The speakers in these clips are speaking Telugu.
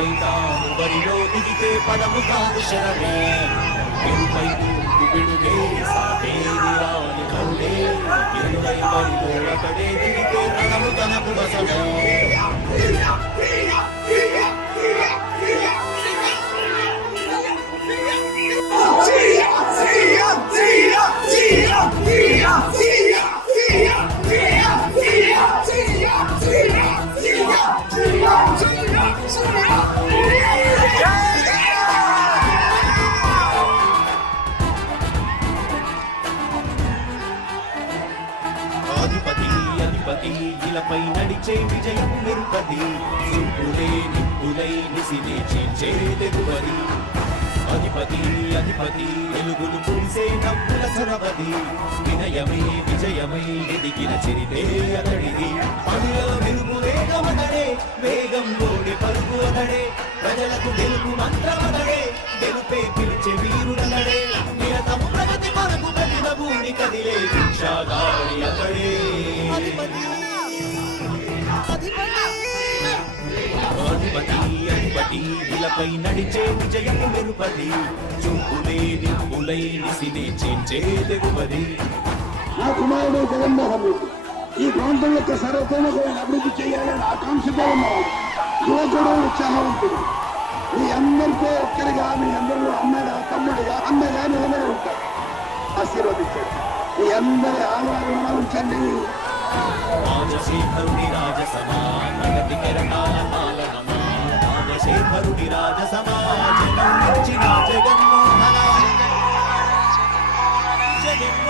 పైతాను బరిలో దిగితే పదము కాదు శరణే. ఎరుపై తూర్పు విడుదే సాటేది రాని కరుడే. ఎరుపై బరిలో ఒకటే దిగితే రణము తనకు వసమే ఇలపై నడిచే విజయం మెరుపది సుంపులే నిప్పులై నిసినే చేర్చే తెగువది. అధిపతి అధిపతి వెలుగులు పూసే నవ్వుల చొరవది వినయమై విజయమై ఎదిగిన చరితే అతడిది. పనుల మెరుపు వేగమతడే వేగం ఓడి పరుగు అతడే. ప్రజలకు గెలుపు మంత్రమతడే గెలుపే పిలిచే వీరుడతడే. నిరతము ప్రగతి మనకు కఠిన భూమి కదిలే అధిపతి అధిపతి ఇలపై నడిచే విజయము మెరుపది చూపులే నిప్పులై నిసినే చేంచే తెగువది నా కుమారుడు జగన్మోహన్ రెడ్డి. ఈ ప్రాంతం యొక్క సర్వతోముఖమైన అభివృద్ధి చేయాలని ఆకాంక్షతో ఉన్నాడు యువకుడు ఉత్సాహం ఉంటుంది మీ అందరితో ఒక్కరిగా మీ అందరిలో అమ్మగా తమ్ముడిగా అన్నగా నిలబడి ఉంటారు. ఆశీర్వదించండి. మీ అందరి ఆధారం ఉంచండి రాజశేఖరుడి రాజసమా ప్రగతి కెరటాల పాలనమా రాజశేఖరుడి రాజసమా జగం జగన్మోహన జగన్మోహన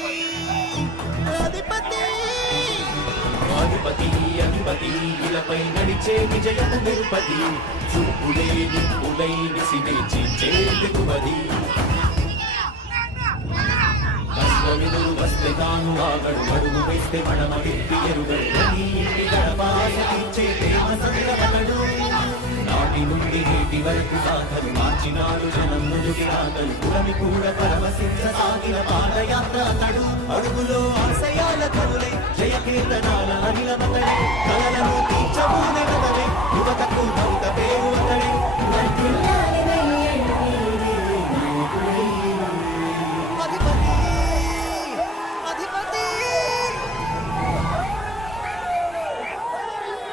అధిపతి నడిచే విజయము నిరుపది. చూపులే నిప్పులై నిసినే చీల్చే కష్టమిదురు వస్తే తాను ఆగడు అడుగు వేస్తే మడమ విప్పి ఎరుగడు. నీ ఇంటి ప్రేమ సంద్రమగడు నాటి నుండి నేటి వరకు సాధలు మార్చినాడు జనం ముందుకి రాగలు పురమి కూడా పరమసిద్ధ సాగిన పాదయాత్ర అతడు. అడుగులో ఆశయా కరులై జయ కీర్తనాల అనిల మతలే కలలను తీర్చబూనే కదలే యువత